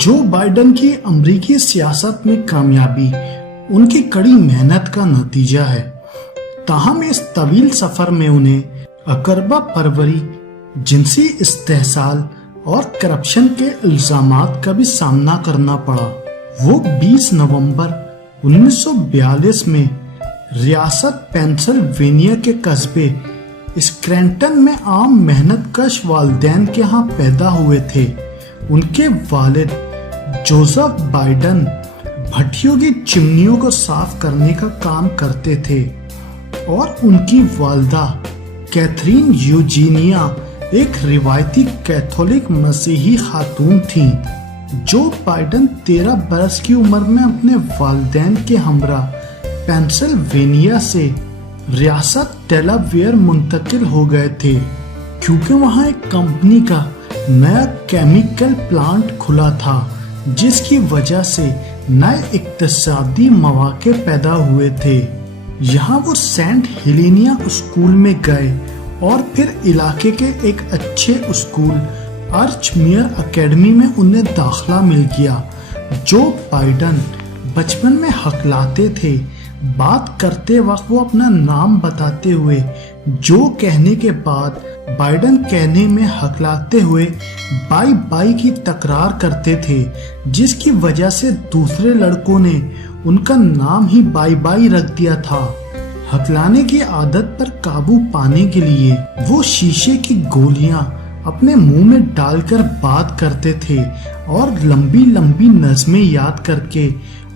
जो बाइडन की अमरीकी सियासत में कामयाबी उनकी कड़ी मेहनत का नतीजा है। ताहम इस तवील सफर में उन्हें अकरबा परवरी, जिनसी इस्तेहसाल और करप्शन के इल्जामात का भी सामना करना पड़ा। वो 20 नवंबर 1942 में रियासत पेंसिल्वेनिया के कस्बे स्क्रैंटन में आम मेहनतकश वालिदैन के यहाँ पैदा हुए थे। उनके वालिद जोसेफ बाइडन भट्टियों की चिमनियों को साफ करने का काम करते थे और उनकी वालदा कैथरीन यूजीनिया एक रिवायती कैथोलिक मसीही खातून थीं। जो बाइडन 13 बरस की उम्र में अपने वालिदैन के हमरा पेंसिल्वेनिया से रियासत डेलावेयर मुंतकिल हो गए थे, क्योंकि वहाँ एक कंपनी का नया केमिकल प्लांट खुला था, जिसकी वजह से नए इक्तिसादी मौके पैदा हुए थे। यहाँ वो सेंट हेलेनिया स्कूल में गए और फिर इलाके के एक अच्छे स्कूल आर्चमेयर एकेडमी में उन्हें दाखिला मिल गया। जो बाइडन बचपन में हकलाते थे, बात करते वक्त वो अपना नाम बताते हुए जो कहने के बाद बाइडन कहने में हकलाते हुए बाई बाई की तकरार करते थे, जिसकी वजह से दूसरे लड़कों ने उनका नाम ही बाई बाई रख दिया था। हकलाने की आदत पर काबू पाने के लिए वो शीशे की गोलियां अपने मुंह में डालकर बात करते थे और लंबी लंबी नज़में याद करके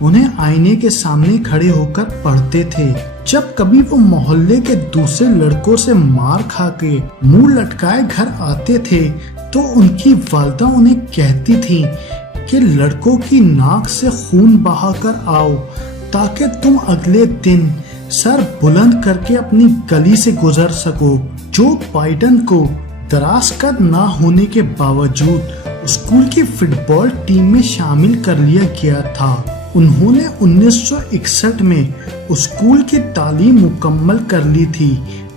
उन्हें आईने के सामने खड़े होकर पढ़ते थे। जब कभी वो मोहल्ले के दूसरे लड़कों से मार खा के मुंह लटकाए घर आते थे, तो उनकी वालदा उन्हें कहती थी कि लड़कों की नाक से खून बहाकर आओ, ताकि तुम अगले दिन सर बुलंद करके अपनी गली से गुजर सको। जो बाइडन को दराज कद ना होने के बावजूद स्कूल की फुटबॉल टीम में शामिल कर लिया गया था। उन्होंने 1961 में स्कूल की तालीम मुकम्मल कर ली थी।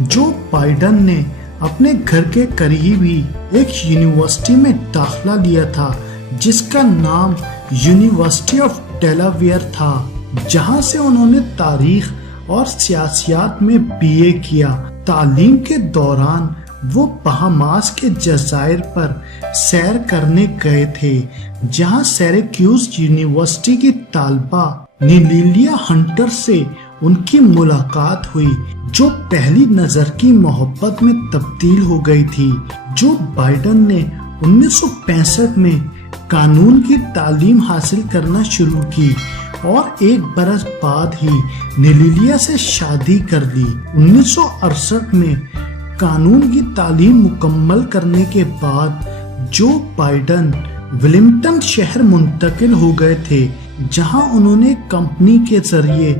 जो बाइडन ने अपने घर के करीब ही एक यूनिवर्सिटी में दाखिला लिया था, जिसका नाम यूनिवर्सिटी ऑफ डेलावेयर था, जहां से उन्होंने तारीख और सियासियात में बीए किया। तालीम के दौरान वो बहामास के जज़ायर पर सैर करने गए थे, जहां सिरैक्यूज यूनिवर्सिटी की तालबा नीलिया हंटर से उनकी मुलाकात हुई, जो पहली नजर की मोहब्बत में तब्दील हो गई थी। जो बाइडन ने 1965 में कानून की तालीम हासिल करना शुरू की और एक बरस बाद ही नीलिया से शादी कर ली। 1968 में कानून की तालीम मुकम्मल करने के बाद जो बाइडन विलिंगटन शहर मुंतकिल हो गए थे, जहां उन्होंने कंपनी के जरिए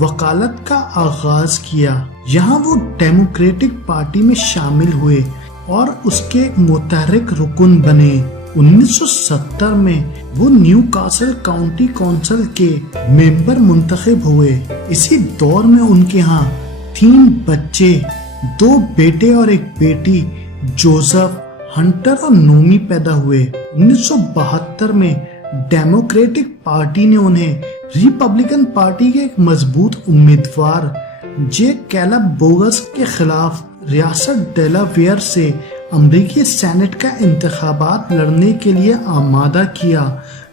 वकालत का आगाज किया। यहाँ वो डेमोक्रेटिक पार्टी में शामिल हुए और उसके मुतहरिक रुकन बने। 1970 में वो न्यू कासल काउंटी काउंसिल के मेंबर मुंतखब हुए। इसी दौर में उनके यहाँ 3 बच्चे, 2 बेटे और एक बेटी, जोसेफ, हंटर और नोमी पैदा हुए। 1972 में डेमोक्रेटिक पार्टी ने उन्हें रिपब्लिकन पार्टी के एक मजबूत उम्मीदवार जे कैलब बोगस के खिलाफ रियासत डेलावेयर से अमरीकी सेनेट का इंतखाबात लड़ने के लिए आमादा किया।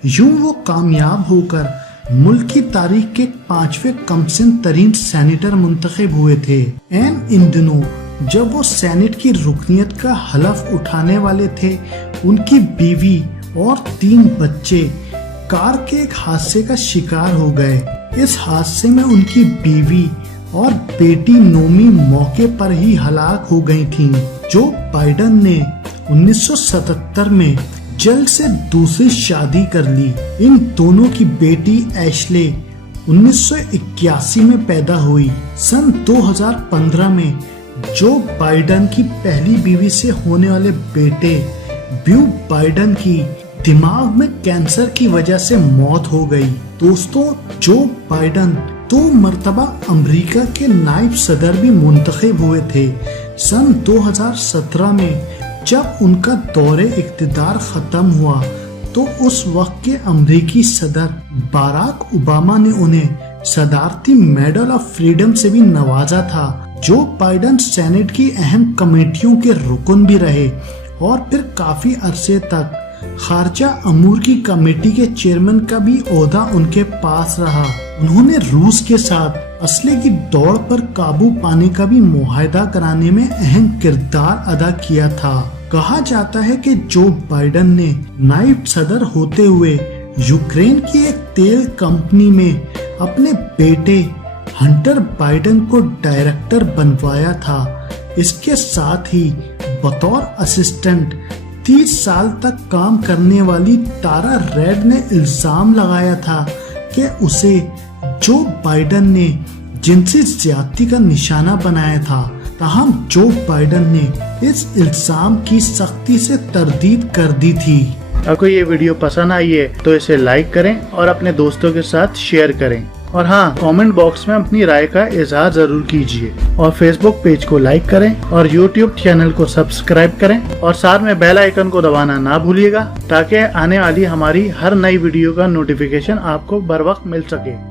यूं वो कामयाब होकर मुल्क की तारीख के 5वें कमसिन तरीन सेनेटर मुंतखब हुए थे। इन दिनों जब वो सेनेट की रुकनियत का हलफ उठाने वाले थे, उनकी बीवी और 3 बच्चे कार के एक हादसे का शिकार हो गए। इस हादसे में उनकी बीवी और बेटी नोमी मौके पर ही हलाक हो गई थीं। जो बाइडन ने 1977 में जल्द से दूसरी शादी कर ली। इन दोनों की बेटी एशले 1981 में पैदा हुई। सन 2015 में जो बाइडन की पहली बीवी से होने वाले बेटे ब्यू बाइडन की दिमाग में कैंसर की वजह से मौत हो गई। दोस्तों, जो बाइडन 2 मरतबा अमेरिका के नायब सदर भी मुंतखब हुए थे। सन 2017 में जब उनका दौरे इक़्तिदार खत्म हुआ तो उस वक्त के अमेरिकी सदर बराक ओबामा ने उन्हें सदारती मेडल ऑफ फ्रीडम से भी नवाजा था। जो बाइडेन सेनेट की अहम कमेटियों के रुकन भी रहे और फिर काफी अरसे तक खारजा अमूर की कमेटी के चेयरमैन का भी ओहदा उनके पास रहा। उन्होंने रूस के साथ असले की दौड़ पर काबू पाने का भी मुआहदा कराने में अहम किरदार अदा किया था। कहा जाता है कि जो बाइडेन ने नायब सदर होते हुए यूक्रेन की एक तेल कंपनी में अपने बेटे हंटर बाइडेन को डायरेक्टर बनवाया था। इसके साथ ही बतौर असिस्टेंट 30 साल तक काम करने वाली तारा रेड ने इल्जाम लगाया था कि उसे जो बाइडेन ने जिनसी ज्यादती का निशाना बनाया था। ताहम जो बाइडेन ने इस इल्जाम की सख्ती से तरदीद कर दी थी। आपको ये वीडियो पसंद आई है तो इसे लाइक करें और अपने दोस्तों के साथ शेयर करें, और हाँ, कमेंट बॉक्स में अपनी राय का इजहार जरूर कीजिए, और फेसबुक पेज को लाइक करें और यूट्यूब चैनल को सब्सक्राइब करें, और साथ में बेल आइकन को दबाना ना भूलिएगा ताकि आने वाली हमारी हर नई वीडियो का नोटिफिकेशन आपको बर वक्त मिल सके।